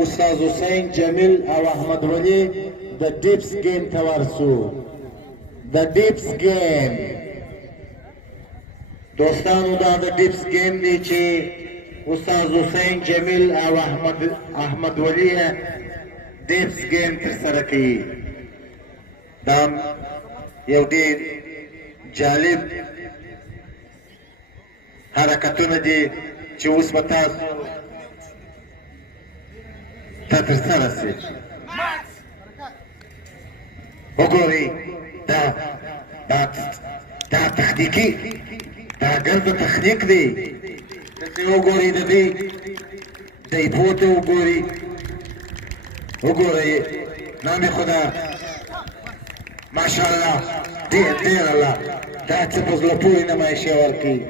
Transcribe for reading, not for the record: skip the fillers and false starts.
استاد حسین جمیل او احمد ولی د ډیپس گیم ته ورسو. د ډیپس گیم دوستانو دا د ډیپس گیم دی چې استاد حسین جمیل او احمد ولی ډیپس گیم ترسره کوي. دا یو ډېر جالب حرکتونه دي چې اوس به تاسو ته ترسره شي. وګورئ دا تخنیکي دا ګرد تخنیک دی. دلته وګورئ د دې دیپو ته وګورئ نام خدا ماشاءالله ډېر الله دا څه په زړه پورې نمایش یې ورکوي.